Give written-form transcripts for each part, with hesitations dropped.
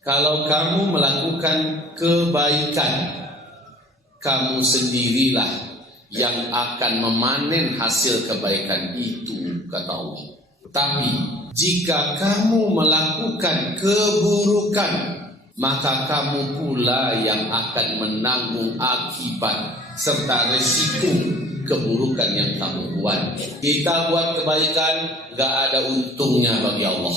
Kalau kamu melakukan kebaikan, kamu sendirilah yang akan memanen hasil kebaikan itu, kata Allah. Tapi jika kamu melakukan keburukan, maka kamu pula yang akan menanggung akibat serta resiko keburukan yang kamu buat. Kita buat kebaikan, gak ada untungnya bagi Allah.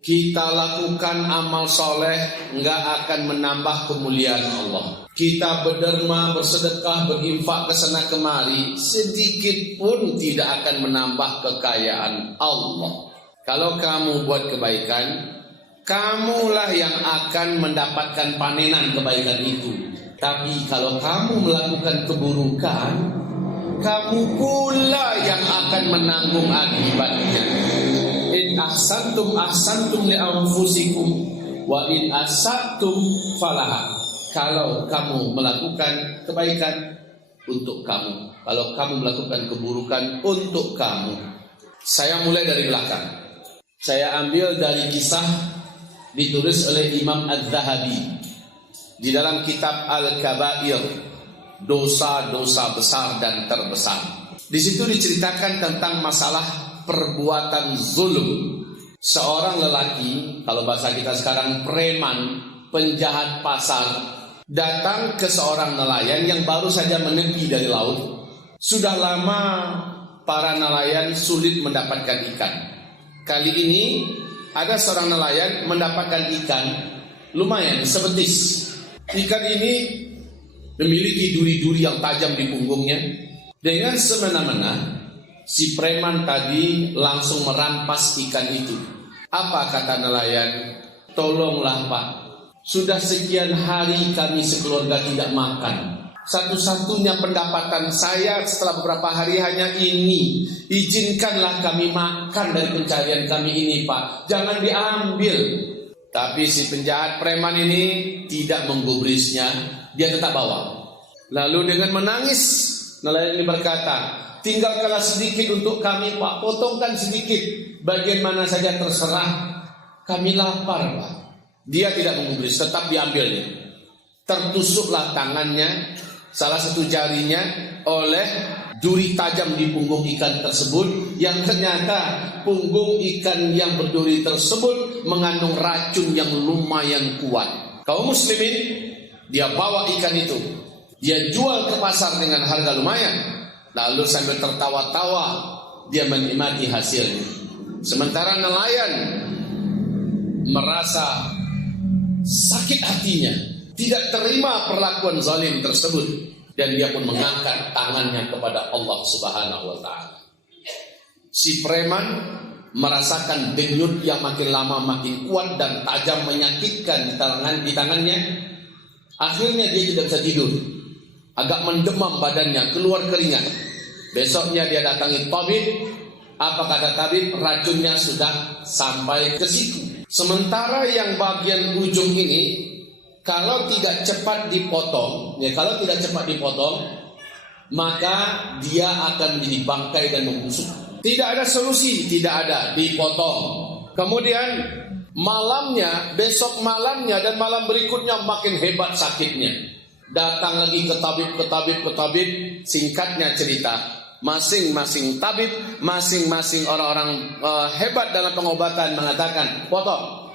Kita lakukan amal soleh, gak akan menambah kemuliaan Allah. Kita berderma, bersedekah, berinfak kesana kemari, sedikit pun tidak akan menambah kekayaan Allah. Kalau kamu buat kebaikan, kamulah yang akan mendapatkan panenan kebaikan itu. Tapi kalau kamu melakukan keburukan, kamu pula yang akan menanggung akibatnya. In ahsantum ahsantum li anfusikum wa in asatum falaha. Kalau kamu melakukan kebaikan, untuk kamu. Kalau kamu melakukan keburukan, untuk kamu. Saya mulai dari belakang. Saya ambil dari kisah ditulis oleh Imam Az-Zahabi di dalam kitab Al-Kabair, dosa-dosa besar dan terbesar. Di situ diceritakan tentang masalah perbuatan zulum. Seorang lelaki, kalau bahasa kita sekarang preman, penjahat pasar, datang ke seorang nelayan yang baru saja menepi dari laut. Sudah lama para nelayan sulit mendapatkan ikan. Kali ini ada seorang nelayan mendapatkan ikan lumayan sebetis. Ikan ini memiliki duri-duri yang tajam di punggungnya. Dengan semena-mena si preman tadi langsung merampas ikan itu. Apa kata nelayan? Tolonglah Pak, sudah sekian hari kami sekeluarga tidak makan. Satu-satunya pendapatan saya setelah beberapa hari hanya ini. Izinkanlah kami makan dari pencarian kami ini Pak, jangan diambil. Tapi si penjahat preman ini tidak menggubrisnya, dia tetap bawa. Lalu dengan menangis nelayan ini berkata, tinggalkanlah sedikit untuk kami Pak, potongkan sedikit, bagian mana saja terserah, kami lapar Pak. Dia tidak menggubris, tetap diambilnya. Tertusuklah tangannya, salah satu jarinya, oleh duri tajam di punggung ikan tersebut, yang ternyata punggung ikan yang berduri tersebut mengandung racun yang lumayan kuat. Kaum muslimin, dia bawa ikan itu, dia jual ke pasar dengan harga lumayan, lalu sambil tertawa-tawa dia menikmati hasilnya. Sementara nelayan merasa sakit hatinya, tidak terima perlakuan zalim tersebut, dan dia pun mengangkat tangannya kepada Allah Subhanahu wa taala. Si preman merasakan denyut yang makin lama makin kuat dan tajam menyakitkan di tangannya. Akhirnya dia tidak bisa tidur, agak mendemam badannya, keluar keringat. Besoknya dia datangi tabib. Apa kata tabib? Racunnya sudah sampai ke siku. Sementara yang bagian ujung ini, kalau tidak cepat dipotong, maka dia akan menjadi bangkai dan membusuk. Tidak ada solusi, tidak ada, dipotong. Kemudian malamnya, besok malamnya dan malam berikutnya makin hebat sakitnya. Datang lagi ke tabib. Singkatnya cerita, masing-masing tabib, masing-masing orang-orang hebat dalam pengobatan mengatakan, potong.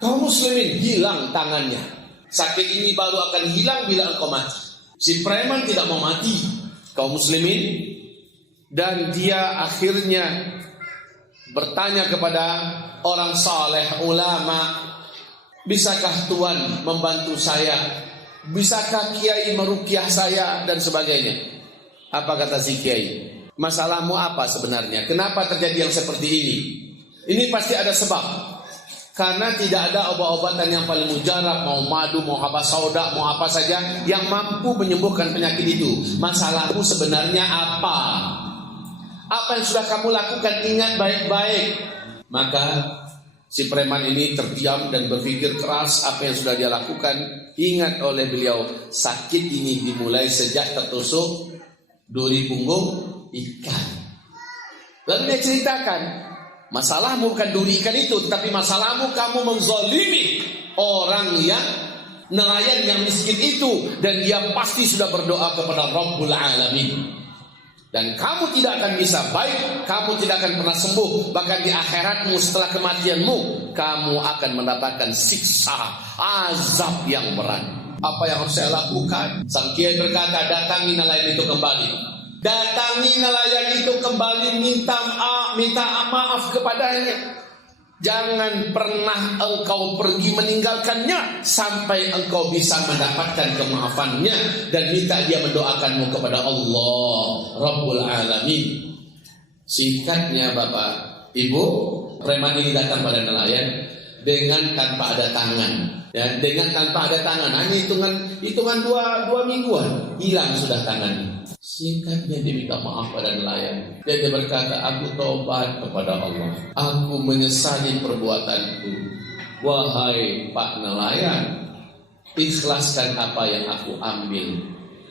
Kaum muslimin hilang tangannya. Sakit ini baru akan hilang bila engkau mati. Si preman tidak mau mati, kaum muslimin, dan dia akhirnya bertanya kepada orang saleh, ulama, bisakah Tuhan membantu saya? Bisakah kiai meruqyah saya dan sebagainya? Apa kata si kiai? Masalahmu apa sebenarnya? Kenapa terjadi yang seperti ini? Ini pasti ada sebab. Karena tidak ada obat-obatan yang paling mujarab, mau madu, mau habas sauda, mau apa saja yang mampu menyembuhkan penyakit itu. Masalahmu sebenarnya apa? Apa yang sudah kamu lakukan? Ingat baik-baik. Maka si preman ini terdiam dan berpikir keras apa yang sudah dia lakukan. Ingat oleh beliau, sakit ini dimulai sejak tertusuk duri punggung ikan. Lalu dia ceritakan, Masalahmu bukan durikan itu, tetapi masalahmu kamu menzalimi orang yang nelayan yang miskin itu, dan dia pasti sudah berdoa kepada Rabbul Alamin. Dan kamu tidak akan bisa baik, kamu tidak akan pernah sembuh. Bahkan di akhiratmu setelah kematianmu, kamu akan mendapatkan siksa, azab yang berat. Apa yang harus saya lakukan? Sang kiai berkata, datangi nelayan itu kembali. Datangi nelayan itu kembali, minta maaf kepadanya. Jangan pernah engkau pergi meninggalkannya sampai engkau bisa mendapatkan kemaafannya, dan minta dia mendoakanmu kepada Allah Rabbul Alamin. Singkatnya Bapak Ibu, preman ini datang pada nelayan dengan tanpa ada tangan, ya, dengan tanpa ada tangan, hanya hitungan dua mingguan hilang sudah tangannya. Singkatnya dia minta maaf pada nelayan. Dia berkata, aku taubat kepada Allah, aku menyesali perbuatanku. Wahai Pak Nelayan, ikhlaskan apa yang aku ambil,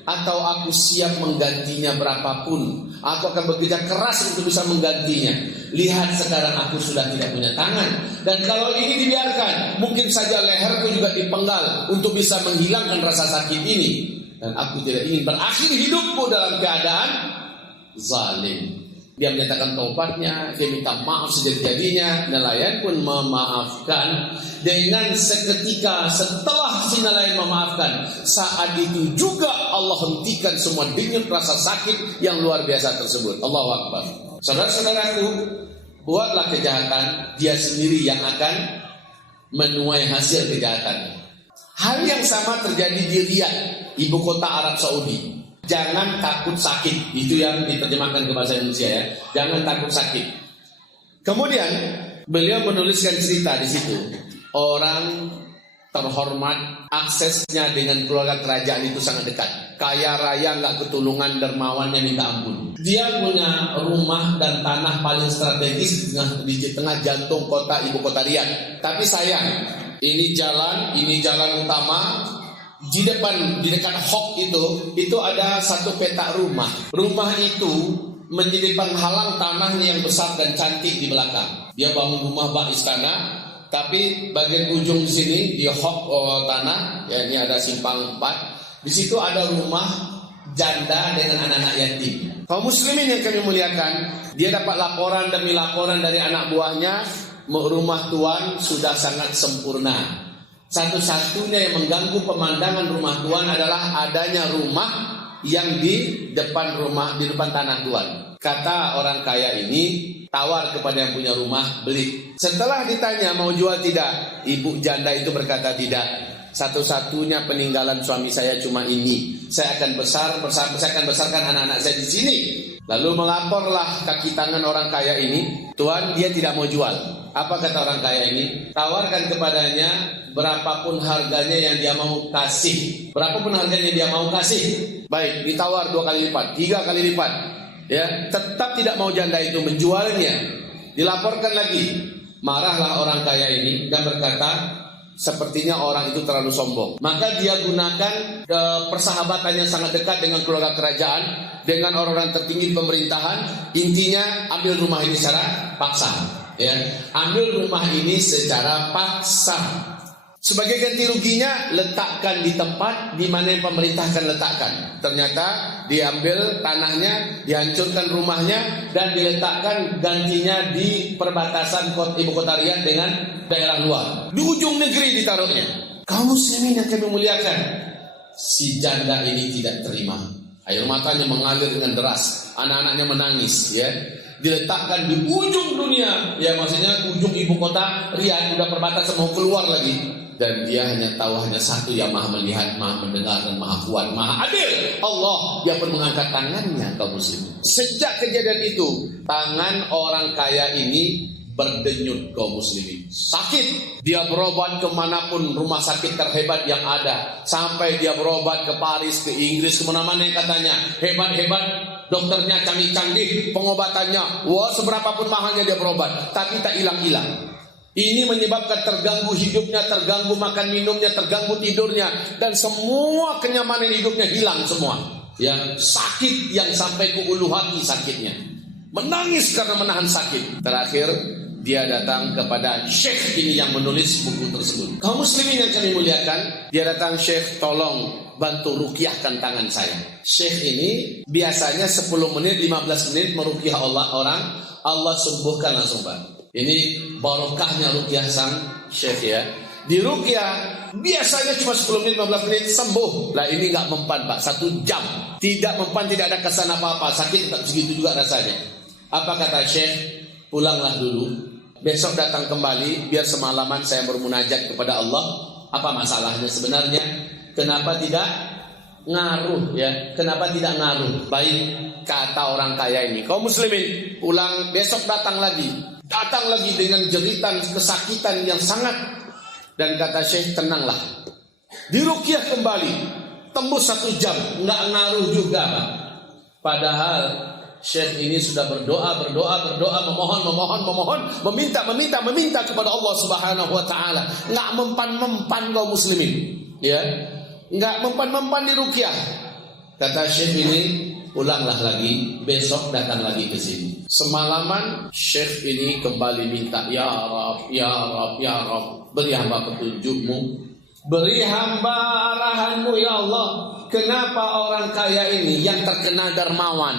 atau aku siap menggantinya berapapun. Aku akan bekerja keras untuk bisa menggantinya. Lihat sekarang aku sudah tidak punya tangan, dan kalau ini dibiarkan, mungkin saja leherku juga dipenggal untuk bisa menghilangkan rasa sakit ini. Dan aku tidak ingin berakhir hidupku dalam keadaan zalim. Dia menyatakan taubatnya, dia minta maaf sejadi-jadinya. Nelayan pun memaafkan. Dengan seketika setelah si nelayan memaafkan, saat itu juga Allah hentikan semua denyut rasa sakit yang luar biasa tersebut. Allahu Akbar. Saudara-saudaraku, buatlah kejahatan, dia sendiri yang akan menuai hasil kejahatannya. Hal yang sama terjadi di Riyadh, ibu kota Arab Saudi. Jangan takut sakit, itu yang diterjemahkan ke bahasa Indonesia, ya. Jangan takut sakit. Kemudian beliau menuliskan cerita di situ. Orang terhormat, aksesnya dengan keluarga kerajaan itu sangat dekat. Kaya raya, nggak ketulungan, dermawannya minta ampun. Dia punya rumah dan tanah paling strategis di tengah jantung kota ibu kota Riyadh. Tapi sayang, ini jalan utama. Di dekat Hok itu ada satu petak rumah. Rumah itu menjadi penghalang tanahnya yang besar dan cantik di belakang. Dia bangun rumah bak istana, tapi bagian ujung di sini di Hok tanah, ya, ini ada simpang 4. Di situ ada rumah janda dengan anak-anak yatim. Kaum muslimin yang kami muliakan, dia dapat laporan demi laporan dari anak buahnya, rumah tuan sudah sangat sempurna. Satu-satunya yang mengganggu pemandangan rumah tuan adalah adanya rumah yang di depan tanah tuan. Kata orang kaya ini, tawar kepada yang punya rumah, beli. Setelah ditanya mau jual tidak, ibu janda itu berkata tidak. Satu-satunya peninggalan suami saya cuma ini. Saya akan besarkan anak-anak saya di sini. Lalu melaporlah kaki tangan orang kaya ini, tuan, dia tidak mau jual. Apa kata orang kaya ini? Tawarkan kepadanya berapapun harganya yang dia mau kasih. Berapapun harganya dia mau kasih. Baik, ditawar 2 kali lipat, 3 kali lipat. Ya, tetap tidak mau janda itu menjualnya. Dilaporkan lagi. Marahlah orang kaya ini dan berkata, sepertinya orang itu terlalu sombong. Maka dia gunakan persahabatan yang sangat dekat dengan keluarga kerajaan, dengan orang-orang tertinggi pemerintahan. Intinya ambil rumah ini secara paksa, ya. Ambil rumah ini secara paksa. Sebagai ganti ruginya, letakkan di tempat di mana yang pemerintah akan letakkan. Ternyata diambil tanahnya, dihancurkan rumahnya, dan diletakkan gantinya di perbatasan ibu kota Riyadh dengan daerah luar. Di ujung negeri ditaruhnya. Kaum muslimin yang kami muliakan, si janda ini tidak terima. Air matanya mengalir dengan deras, anak-anaknya menangis, ya. Diletakkan di ujung dunia, ya, maksudnya ujung ibu kota Riyadh, udah perbatasan mau keluar lagi. Dan dia hanya tahu hanya satu yang maha melihat, maha mendengar, dan maha kuat, maha adil. Allah yang pun mengangkat tangannya, kaum muslimin. Sejak kejadian itu, tangan orang kaya ini berdenyut, kaum muslimin. Sakit. Dia berobat kemanapun, rumah sakit terhebat yang ada. Sampai dia berobat ke Paris, ke Inggris, kemana-mana yang katanya hebat-hebat. Dokternya canggih-canggih, pengobatannya, wah, seberapapun mahalnya dia berobat, tapi tak hilang-hilang. Ini menyebabkan terganggu hidupnya, terganggu makan minumnya, terganggu tidurnya, dan semua kenyamanan hidupnya hilang semua. Ya, sakit yang sampai ke ulu hati sakitnya. Menangis karena menahan sakit. Terakhir dia datang kepada syekh ini yang menulis buku tersebut. Kaum muslimin yang kami muliakan, dia datang, "Syekh, tolong bantu ruqyahkan tangan saya." Syekh ini biasanya 10 menit, 15 menit meruqyah orang, Allah sembuhkan langsung, Pak. Ini barokahnya ruqyah sang syekh ya. Di ruqyah biasanya cuma 10 menit, 15 menit sembuh. Lah ini enggak mempan, Pak, 1 jam. Tidak mempan, tidak ada kesan apa-apa, sakit tetap segitu juga rasanya. Apa kata syekh? Pulanglah dulu, besok datang kembali, biar semalaman saya bermunajat kepada Allah. Apa masalahnya sebenarnya? Kenapa tidak ngaruh ya? Kenapa tidak ngaruh? Baik kata orang kaya ini, kaum muslimin, pulang besok datang lagi dengan jeritan kesakitan yang sangat. Dan kata syekh, tenanglah, diruqyah kembali, tembus 1 jam, nggak ngaruh juga, Pak. Padahal syekh ini sudah berdoa, memohon, meminta kepada Allah Subhanahu wa taala. Enggak mempan kaum muslimin. Ya. Enggak mempan di ruqyah. Kata syekh ini, pulanglah lagi, besok datang lagi ke sini. Semalaman syekh ini kembali minta, "Ya Rabb, ya Rabb, ya Rabb, beri hamba petunjukmu, beri hamba arahanmu ya Allah. Kenapa orang kaya ini yang terkena dermawan,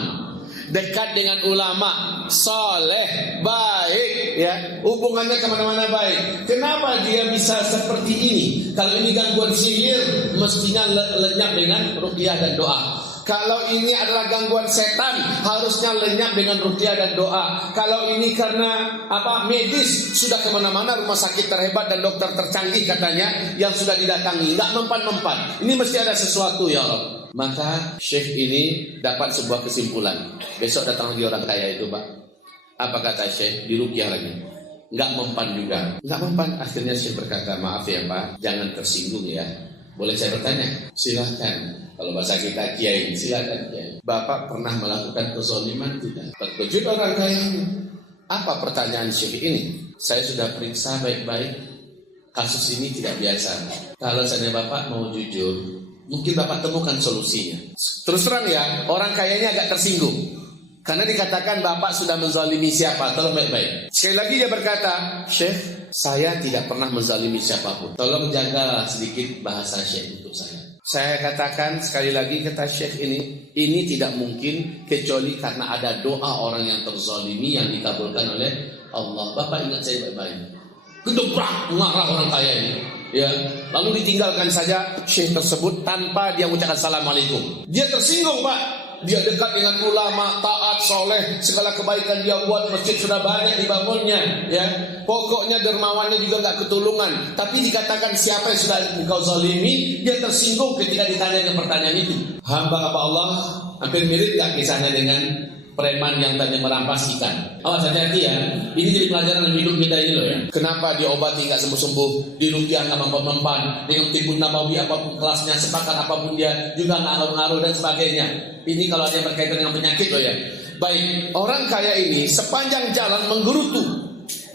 dekat dengan ulama, soleh, baik, ya, hubungannya kemana-mana baik, kenapa dia bisa seperti ini? Kalau ini gangguan sihir, mestinya lenyap dengan ruqyah dan doa. Kalau ini adalah gangguan setan, harusnya lenyap dengan ruqyah dan doa. Kalau ini karena medis, sudah kemana-mana, rumah sakit terhebat dan dokter tercanggih katanya yang sudah didatangi, nggak mempan. Ini mesti ada sesuatu ya Rabb. Maka syekh ini dapat sebuah kesimpulan. Besok datang lagi orang kaya itu, Pak. Apa kata syekh? Diruqyah lagi. Nggak mempan juga. Nggak mempan. Akhirnya syekh berkata, "Maaf ya Pak, jangan tersinggung ya. Boleh saya bertanya?" "Silahkan." Kalau bahasa kita kiai, silakan kiai. "Bapak pernah melakukan kezaliman tidak?" Terkejut orang kaya ini. Apa pertanyaan syekh ini? "Saya sudah periksa baik-baik. Kasus ini tidak biasa. Kalau seandainya Bapak mau jujur, mungkin Bapak temukan solusinya." Terus terang ya, orang kayanya agak tersinggung. Karena dikatakan Bapak sudah menzalimi siapa? Tolong baik-baik. Sekali lagi dia berkata, "Syekh, saya tidak pernah menzalimi siapapun. Tolong jaga sedikit bahasa Syekh untuk saya." Saya katakan sekali lagi, kata Syekh ini tidak mungkin kecuali karena ada doa orang yang terzalimi yang dikabulkan oleh Allah. Bapak ingat saya baik-baik. Kedebrak marah orang kaya ini. Ya, lalu ditinggalkan saja syekh tersebut tanpa dia mengucapkan assalamualaikum. Dia tersinggung, Pak. Dia dekat dengan ulama, taat, soleh, segala kebaikan dia buat, masjid sudah banyak dibangunnya, ya. Pokoknya dermawannya juga nggak ketulungan. Tapi dikatakan siapa yang sudah engkau zalimi, dia tersinggung ketika ditanya pertanyaan itu. Hamba Allah hampir mirip nggak kisahnya dengan preman yang tadi merampas ikan. Awas hati-hati ya. Ini jadi pelajaran dalam hidup kita ini loh ya. Kenapa diobati nggak sembuh-sembuh, diruqyah nggak mempan, dengan timbun nabawi apapun kelasnya, sepakat apapun dia juga nggak ngaruh-ngaruh dan sebagainya. Ini kalau ada yang berkaitan dengan penyakit loh ya. Baik, orang kaya ini sepanjang jalan menggerutu,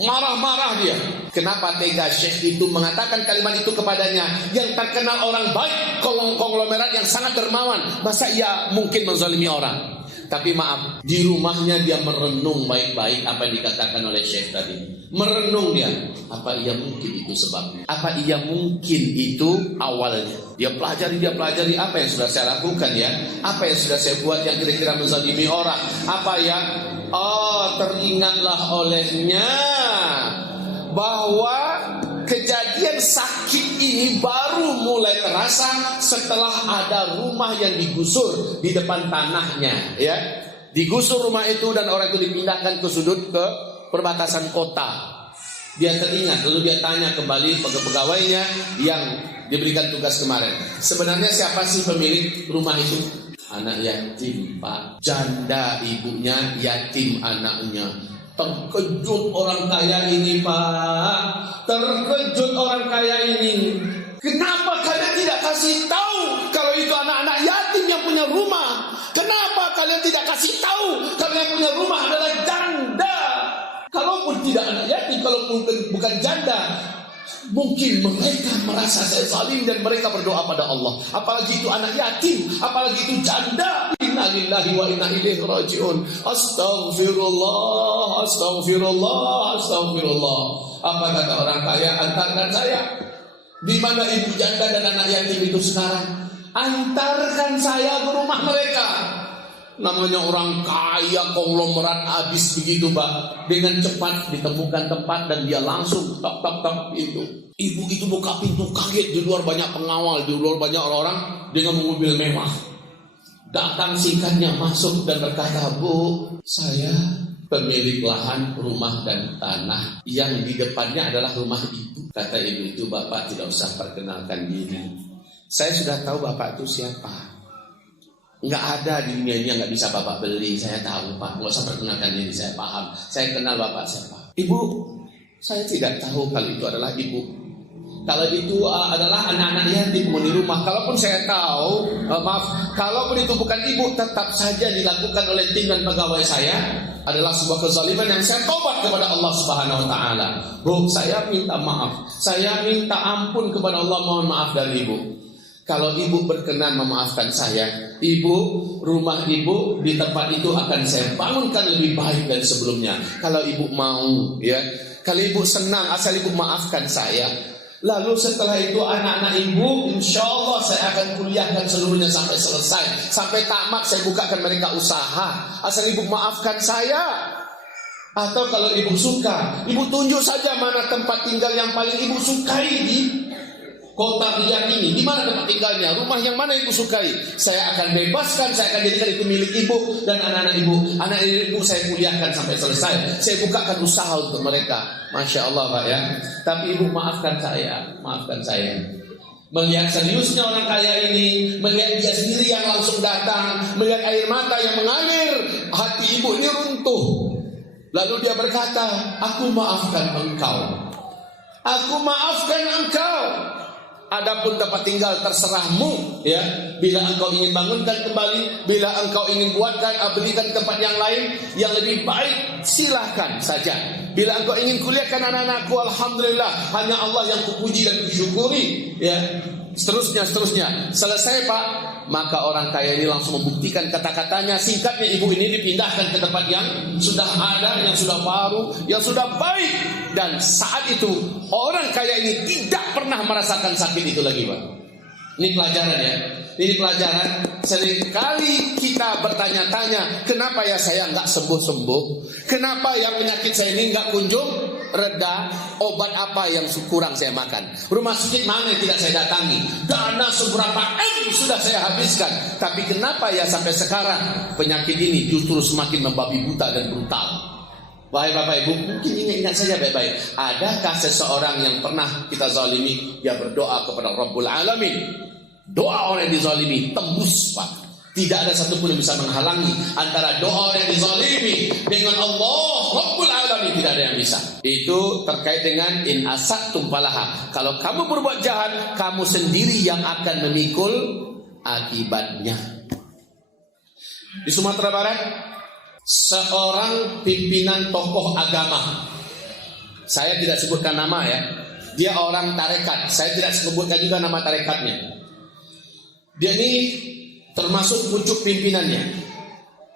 marah-marah dia. Kenapa tega syekh itu mengatakan kalimat itu kepadanya, yang terkenal orang baik, konglomerat yang sangat dermawan. Masa ia mungkin menzalimi orang? Tapi maaf, di rumahnya dia merenung baik-baik apa yang dikatakan oleh syekh tadi. Merenung dia, apa iya mungkin itu sebabnya? Apa iya mungkin itu awalnya? Dia pelajari apa yang sudah saya lakukan ya? Apa yang sudah saya buat yang kira-kira menzalimi orang? Apa ya? Teringatlah olehnya bahwa kejadian sakit ini baru mulai terasa setelah ada rumah yang digusur di depan tanahnya, ya. Digusur rumah itu dan orang itu dipindahkan ke sudut ke perbatasan kota. Dia teringat, lalu dia tanya kembali pegawainya yang diberikan tugas kemarin. Sebenarnya siapa sih pemilik rumah itu? Anak yatim, Pak. Janda ibunya, yatim anaknya. Terkejut orang kaya ini, Pak. Terkejut orang kaya ini. Kenapa kalian tidak kasih tahu kalau itu anak-anak yatim yang punya rumah? Kenapa kalian tidak kasih tahu kalau yang punya rumah adalah janda? Kalaupun tidak anak yatim, kalaupun bukan janda, mungkin mereka merasa saya zalim dan mereka berdoa pada Allah. Apalagi itu anak yatim, apalagi itu janda. Inna Inna lillahi wa inna ilaihi raji'un. Astaghfirullah, astaghfirullah, astaghfirullah. Apa kata orang kaya? Antarkan saya. Di mana ibu janda dan anak yatim itu sekarang? Antarkan saya ke rumah mereka. Namanya orang kaya konglomerat habis begitu, Pak. Dengan cepat ditemukan tempat dan dia langsung tok pintu. Ibu itu buka pintu kaget, di luar banyak pengawal, di luar banyak orang dengan mobil mewah. Datang singkatnya masuk dan berkata, "Bu, saya pemilik lahan, rumah dan tanah yang di depannya adalah rumah ibu." Kata ibu itu, "Bapak tidak usah perkenalkan diri. Saya sudah tahu Bapak itu siapa. Nggak ada di dunia ini yang nggak bisa Bapak beli. Saya tahu, Pak. Nggak usah perkenalkan diri, saya paham. Saya kenal Bapak siapa." "Ibu, saya tidak tahu kalau itu adalah ibu. Kalau itu adalah anak-anak yatim di rumah. Kalaupun saya tahu, kalaupun itu bukan ibu, tetap saja dilakukan oleh tim dan pegawai saya adalah sebuah kezaliman yang saya tobat kepada Allah Subhanahu Wa Taala. Bu, saya minta maaf. Saya minta ampun kepada Allah. Mohon maaf dari ibu. Kalau ibu berkenan memaafkan saya, ibu, rumah ibu di tempat itu akan saya bangunkan lebih baik dari sebelumnya. Kalau ibu mau, ya, kalau ibu senang, asal ibu maafkan saya. Lalu setelah itu anak-anak ibu, insya Allah saya akan kuliahkan seluruhnya sampai selesai. Sampai tamat saya bukakan mereka usaha. Asal ibu maafkan saya. Atau kalau ibu suka, ibu tunjuk saja mana tempat tinggal yang paling ibu sukai di kota Riyadh ini. Di mana tempat tinggalnya? Rumah yang mana ibu sukai? Saya akan bebaskan, saya akan jadikan itu milik ibu dan anak-anak ibu. Anak ibu saya kuliahkan sampai selesai. Saya bukakan usaha untuk mereka." Masya Allah, Pak, ya. Tapi ibu maafkan saya, maafkan saya. Melihat seriusnya orang kaya ini, melihat dia sendiri yang langsung datang, melihat air mata yang mengalir, hati ibu ini runtuh. Lalu dia berkata, "Aku maafkan engkau. Aku maafkan engkau. Adapun tempat tinggal terserahmu, ya. Bila engkau ingin bangunkan kembali, bila engkau ingin buatkan, belikan tempat yang lain yang lebih baik, silahkan saja. Bila engkau ingin kuliahkan anak-anakku, alhamdulillah, hanya Allah yang kupuji dan kusyukuri, ya." Seterusnya. Selesai, Pak. Maka orang kaya ini langsung membuktikan kata-katanya. Singkatnya, ibu ini dipindahkan ke tempat yang sudah ada, yang sudah baru, yang sudah baik. Dan saat itu orang kaya ini tidak pernah merasakan sakit itu lagi, Pak. Ini pelajaran, ya. Ini pelajaran. Seringkali kita bertanya-tanya, kenapa ya saya nggak sembuh-sembuh? Kenapa ya penyakit saya ini nggak kunjung reda? Obat apa yang kurang saya makan? Rumah sakit mana yang tidak saya datangi? Dana seberapa sudah saya habiskan? Tapi kenapa ya sampai sekarang penyakit ini justru semakin membabi buta dan brutal? Wahai Bapak Ibu, mungkin ingat saja baik-baik. Adakah seseorang yang pernah kita zalimi, dia berdoa kepada Rabbul Alamin? Doa orang yang dizalimi tembus, Pak. Tidak ada satupun yang bisa menghalangi antara doa orang yang dizalimi dengan Allah Rabbul Alamin. Tidak ada yang bisa. Itu terkait dengan in asaktum falaha. Kalau kamu berbuat jahat, kamu sendiri yang akan memikul akibatnya. Di Sumatera Barat, seorang pimpinan tokoh agama, saya tidak sebutkan nama, ya. Dia orang tarekat. Saya tidak sebutkan juga nama tarekatnya. Dia ini termasuk pucuk pimpinannya,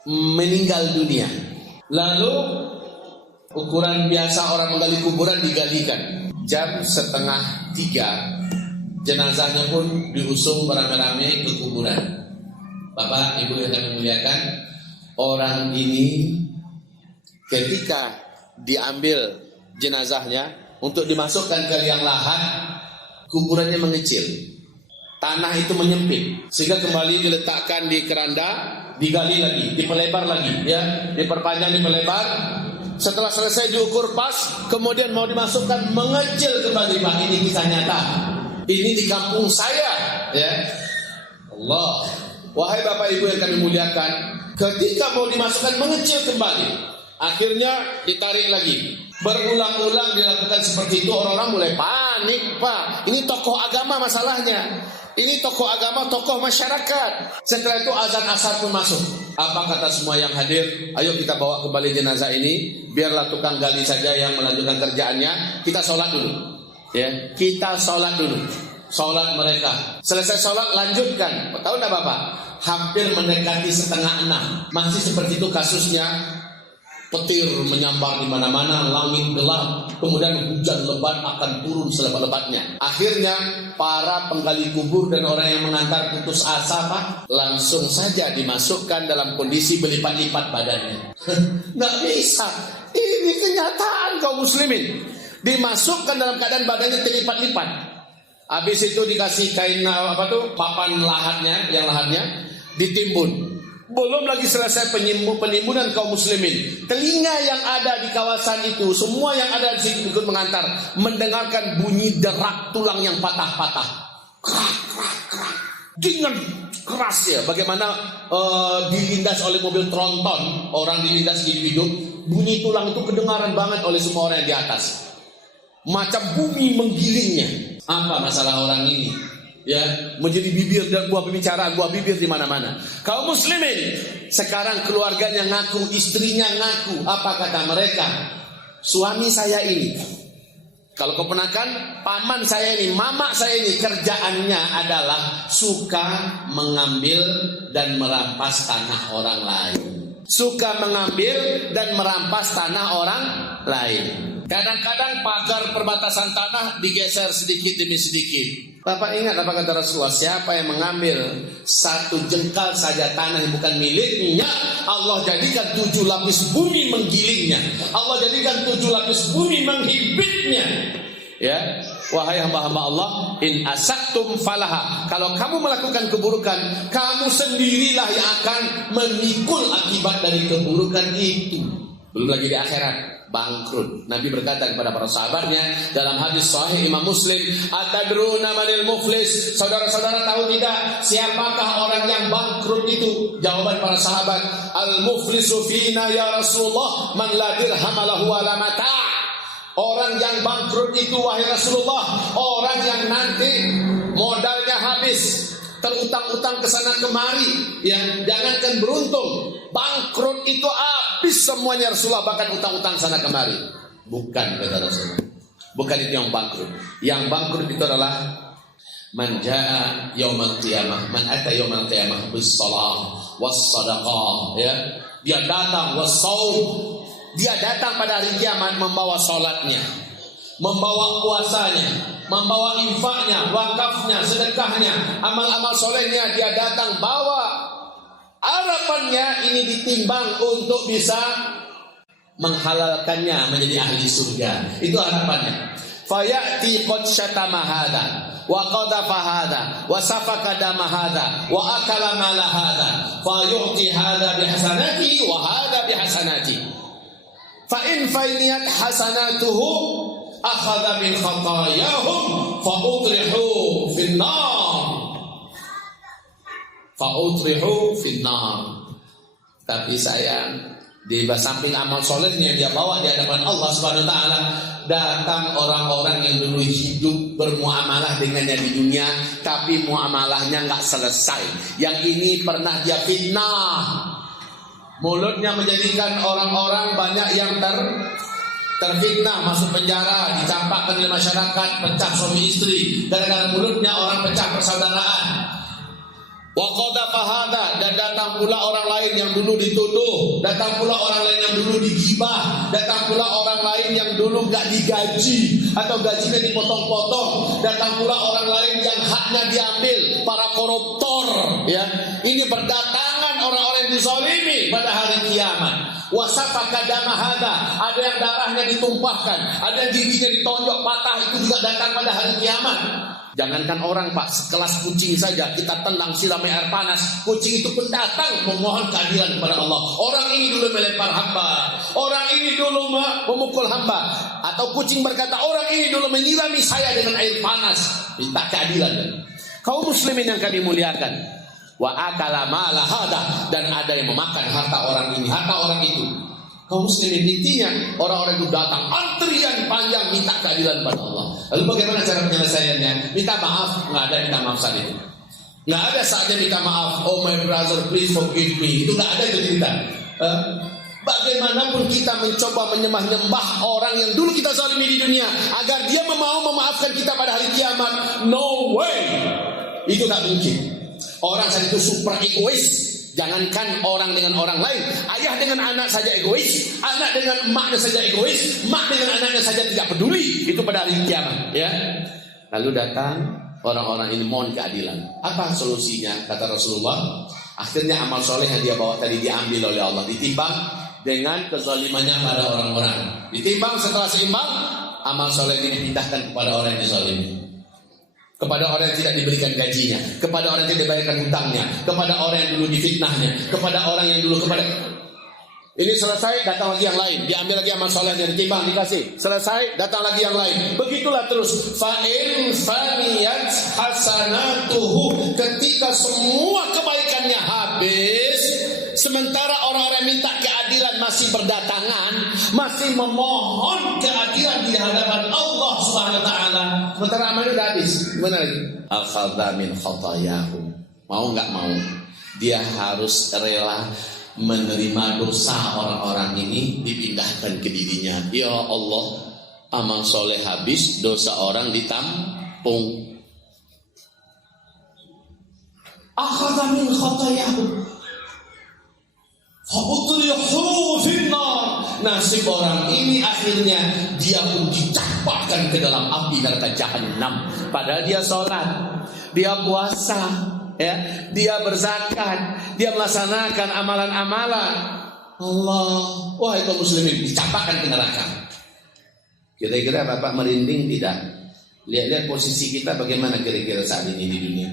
meninggal dunia. Lalu ukuran biasa orang menggali kuburan digalikan. Jam 2:30 jenazahnya pun diusung beramai-ramai ke kuburan. Bapak Ibu yang kami muliakan, orang ini ketika diambil jenazahnya untuk dimasukkan ke liang lahat, kuburannya mengecil. Tanah itu menyempit, sehingga kembali diletakkan di keranda, digali lagi, dipelebar lagi, ya, diperpanjang, dipelebar. Setelah selesai diukur pas, kemudian mau dimasukkan, mengecil kembali. Pak, ini kisah nyata. Ini di kampung saya, ya. Allah, wahai Bapak Ibu yang kami muliakan, ketika mau dimasukkan, mengecil kembali. Akhirnya ditarik lagi. Berulang-ulang dilakukan seperti itu, orang-orang mulai panik, Pak. Ini tokoh agama masalahnya. Ini tokoh agama, tokoh masyarakat. Setelah itu azan asar pun masuk. Apa kata semua yang hadir? Ayo kita bawa kembali jenazah ini. Biarlah tukang gali saja yang melanjutkan kerjaannya. Kita sholat dulu, ya. Kita sholat dulu. Sholat mereka. Selesai sholat lanjutkan. Tahu enggak Bapak? hampir mendekati 5:30. Masih seperti itu kasusnya. Petir menyambar di mana-mana, langit gelap, kemudian hujan lebat akan turun selebat-lebatnya. Akhirnya para penggali kubur dan orang yang mengantar putus asa, Pak, langsung saja dimasukkan dalam kondisi berlipat-lipat badannya. Nggak bisa. Ini kenyataan kaum muslimin. Dimasukkan dalam keadaan badannya terlipat-lipat. Habis itu dikasih kain papan lahatnya, yang lahatnya ditimbun. Belum lagi selesai penimbunan kaum muslimin. Telinga yang ada di kawasan itu, semua yang ada di situ ikut mengantar, mendengarkan bunyi derak tulang yang patah-patah. Krak, krak, krak. Dengan keras ya. Bagaimana dilindas oleh mobil tronton, orang dilindas hidup-hidup, bunyi tulang itu kedengaran banget oleh semua orang yang di atas. Macam bumi menggilingnya. Apa masalah orang ini? Ya, menjadi bibir dan buah pembicaraan, buah bibir di mana-mana. Kaum muslimin sekarang keluarganya ngaku, istrinya ngaku. Apa kata mereka? Suami saya ini, kalau keponakan, paman saya ini, mama saya ini, kerjaannya adalah suka mengambil dan merampas tanah orang lain. Suka mengambil dan merampas tanah orang lain. Kadang-kadang pagar perbatasan tanah digeser sedikit demi sedikit. Bapak ingat apa kata Rasulullah? Siapa yang mengambil 1 jengkal saja tanah yang bukan miliknya, Allah jadikan 7 lapis bumi menggilingnya. Allah jadikan 7 lapis bumi menghibitnya. Ya, wahai hamba-hamba Allah, in asaktum falaha. Kalau kamu melakukan keburukan, kamu sendirilah yang akan memikul akibat dari keburukan itu. Belum lagi di akhirat. Bangkrut. Nabi berkata kepada para sahabatnya dalam hadis sahih Imam Muslim, atadruna manil muflis? Saudara-saudara tahu tidak siapakah orang yang bangkrut itu? Jawaban para sahabat, al muflisu fina ya Rasulullah man la dirham lahu wala mata'. Orang yang bangkrut itu wahai Rasulullah, orang yang nanti modalnya habis, terutang-utang ke sana kemari, ya, jangankan beruntung, bangkrut itu habis semuanya Rasulullah, bahkan utang-utang sana kemari. Bukan kata Rasulullah. Bukan itu yang bangkrut. Yang bangkrut itu adalah man jaa yaumal qiyamah, man ata yaumal qiyamah bis shalah was sadaqah, ya. Dia datang was saum. Dia datang pada hari kiamat membawa salatnya, membawa puasanya, membawa infaknya, wakafnya, sedekahnya, amal-amal solehnya. Dia datang bawa. Harapannya ini ditimbang untuk bisa menghalalkannya menjadi ahli surga. Itu harapannya. Fayati qad syatama hada wa qadhafa hada wa safaka dama hada wa akala mala hada fayu'ti hada bihasanati wa hada bihasanati. Fa in fainiyat hasanatuhu akhadha min khatayahum fa utrihu finnar. Tapi sayang, di samping amal solehnya dia bawa di hadapan Allah Subhanahu wa taala, datang orang-orang yang dulu hidup bermuamalah dengannya di dunia, tapi muamalahnya enggak selesai. Yang ini pernah dia fitnah. Mulutnya menjadikan orang-orang banyak yang terfitnah, masuk penjara, dicampakkan oleh masyarakat, pecah suami istri. Gara-gara mulutnya orang pecah persaudaraan. Wa qadhafa hada, dan datang pula orang lain yang dulu dituduh, datang pula orang lain yang dulu digibah, datang pula orang lain yang dulu enggak digaji atau gajinya dipotong-potong, datang pula orang lain yang haknya diambil, para koruptor, ya. Ini berdatangan orang-orang yang dizalimi pada hari kiamat. Wasafaka dama hada, ada yang darahnya ditumpahkan, ada yang giginya ditonjok patah, itu juga datang pada hari kiamat. Jangankan orang, Pak, sekelas kucing saja kita tendang siram air panas, kucing itu pun datang memohon keadilan kepada Allah. Orang ini dulu melempar hamba, orang ini dulu memukul hamba, atau kucing berkata orang ini dulu menyirami saya dengan air panas, minta keadilan. Kaum muslimin yang kami muliakan, wa akala mala hada, dan ada yang memakan harta orang ini, harta orang itu. Kaum muslimin, intinya orang-orang itu datang antrian panjang minta keadilan kepada Allah. Lalu bagaimana cara penyelesaiannya? Minta maaf? Nggak ada minta maaf saat itu. Nggak ada saatnya minta maaf. Oh my brother, please forgive me. Itu nggak ada itu cerita. Bagaimanapun kita mencoba menyembah-nyembah orang yang dulu kita zalimi di dunia, agar dia mau memaafkan kita pada hari kiamat, no way. Itu tak mungkin. Orang saja itu super egois. Jangankan orang dengan orang lain, ayah dengan anak saja egois, anak dengan emaknya saja egois, emak dengan anaknya saja tidak peduli. Itu pada hari kiamat, ya. Lalu datang orang-orang ini mohon keadilan. Apa solusinya? Kata Rasulullah, akhirnya amal soleh yang dia bawa tadi diambil oleh Allah, ditimbang dengan kezalimannya pada orang-orang. Ditimbang setelah seimbang, amal soleh ini dipindahkan kepada orang yang dizalimi, kepada orang yang tidak diberikan gajinya, kepada orang yang tidak dibayarkan hutangnya, kepada orang yang dulu difitnahnya, kepada orang yang dulu ini selesai, datang lagi yang lain, diambil lagi amal solehnya, ditimbang, dikasih, selesai, datang lagi yang lain. Begitulah terus. Fa'in faniyat hasanatuhu, ketika semua kebaikannya habis, sementara orang-orang minta keadilan masih berdatangan, masih memohon keadilan di hadapan Allah Subhanahu wa taala. Sementara amalnya sudah habis. Gimana lagi? Akhadha min khatayahum. Mau enggak mau, dia harus rela menerima dosa orang-orang ini dipindahkan ke dirinya. Ya Allah, amal soleh habis, dosa orang ditampung. Akhadha min khatayahum. Nasib orang ini akhirnya dia pun dicampakkan ke dalam api neraka jahanam. Padahal dia sholat, dia puasa, ya, dia berzakat, dia melaksanakan amalan-amalan. Allah, wahai kaum muslimin, dicampakkan ke neraka. Kira-kira Bapak merinding tidak? Lihat-lihat posisi kita bagaimana kira-kira saat ini di dunia.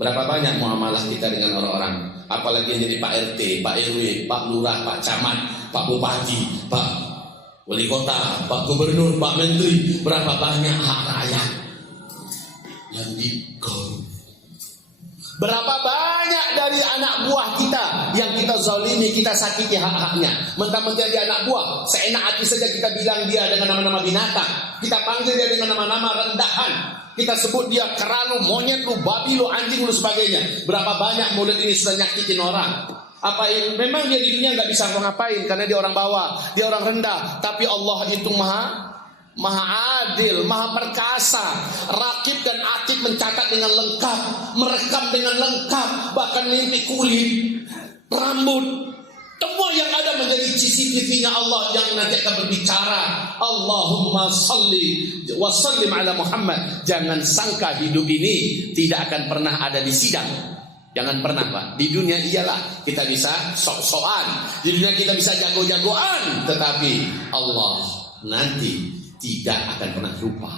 Berapa banyak muamalah kita dengan orang-orang, apalagi yang jadi Pak RT, Pak RW, Pak Lurah, Pak Camat, Pak Bupati, Pak Wali Kota, Pak Gubernur, Pak Menteri. Berapa banyak hak rakyat yang dikorupsi. Berapa banyak dari anak buah kita yang kita zalimi, kita sakiti hak-haknya. Mentang-mentang dia anak buah, seenak hati saja kita bilang dia dengan nama-nama binatang, kita panggil dia dengan nama-nama rendahan, kita sebut dia keralu, monyet lu, babi lu, anjing lu, sebagainya. Berapa banyak mulut ini sudah nyakitin orang. Apa ini? Memang dia di dunia nggak bisa ngapain karena dia orang bawah, dia orang rendah. Tapi Allah itu maha adil, maha perkasa. Rakib dan atid mencatat dengan lengkap, merekam dengan lengkap, bahkan mimpi kulit, rambut, semua yang ada menjadi CCTV-nya Allah yang nanti akan berbicara. Allahumma salli wa sallim ala Muhammad. Jangan sangka hidup ini tidak akan pernah ada di sidang. Jangan pernah, Pak. Di dunia iyalah kita bisa sok-sokan, di dunia kita bisa jago-jagoan, tetapi Allah nanti tidak akan pernah lupa.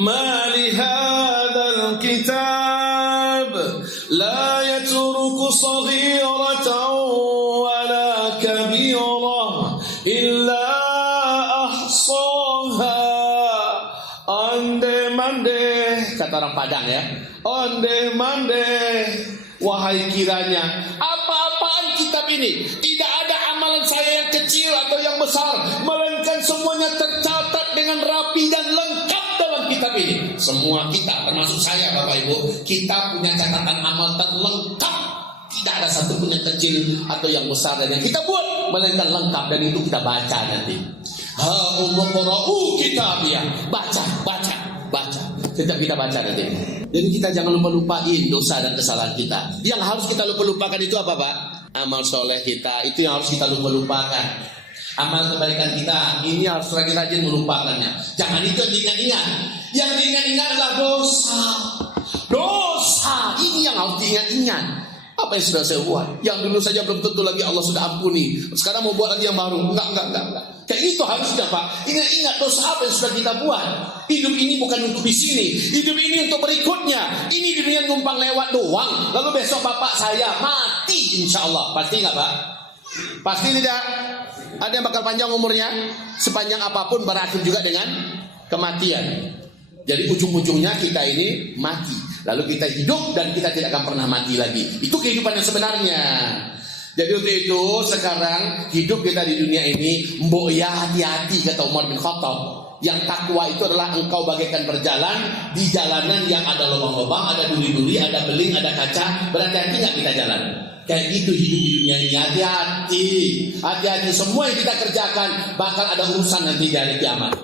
Ma li hadzal kitab la yatruku saghiratan wala kabirah illa ahsaha. Onde-mande, kata orang Padang, ya. Onde-mande, wahai kiranya apa-apaan kitab ini, tidak ada amalan saya yang kecil atau yang besar, melainkan semuanya tercatat dengan rapi dan lengkap dalam kitab ini. Semua kita, termasuk saya Bapak Ibu, kita punya catatan amal terlengkap. Tidak ada satu pun yang kecil atau yang besar dan yang kita buat, melainkan lengkap, dan itu kita baca nanti. Baca. Setiap kita baca nanti. Jadi kita jangan lupa-lupain dosa dan kesalahan kita. Yang harus kita lupa-lupakan itu apa, Pak? Amal soleh kita, itu yang harus kita lupa-lupakan. Amal kebaikan kita, ini harus rajin-rajin melupakannya. Jangan itu yang diingat-ingat. Yang diingat-ingat adalah dosa. Dosa, ini yang harus diingat-ingat. Apa yang sudah saya buat? Yang dulu saja belum tentu lagi Allah sudah ampuni. Sekarang mau buat lagi yang baru. Enggak. Kayak itu harusnya, Pak. Ingat-ingat dosa apa yang sudah kita buat. Hidup ini bukan untuk di sini. Hidup ini untuk berikutnya. Ini dunia numpang lewat doang. Lalu besok bapak saya mati, insya Allah. Pasti nggak, Pak? Pasti tidak. Ada yang bakal panjang umurnya. Sepanjang apapun berakhir juga dengan kematian. Jadi ujung-ujungnya kita ini mati. Lalu kita hidup dan kita tidak akan pernah mati lagi. Itu kehidupan yang sebenarnya. Jadi untuk itu sekarang hidup kita di dunia ini, mbok ya hati-hati, kata Umar bin Khattab. Yang takwa itu adalah engkau bagaikan berjalan di jalanan yang ada lubang-lubang, ada duri-duri, ada beling, ada kaca. Berhati-hati nggak kita jalan? Kayak gitu hidup di dunia ini. Hati-hati. Semua yang kita kerjakan bakal ada urusan nanti di hari kiamat.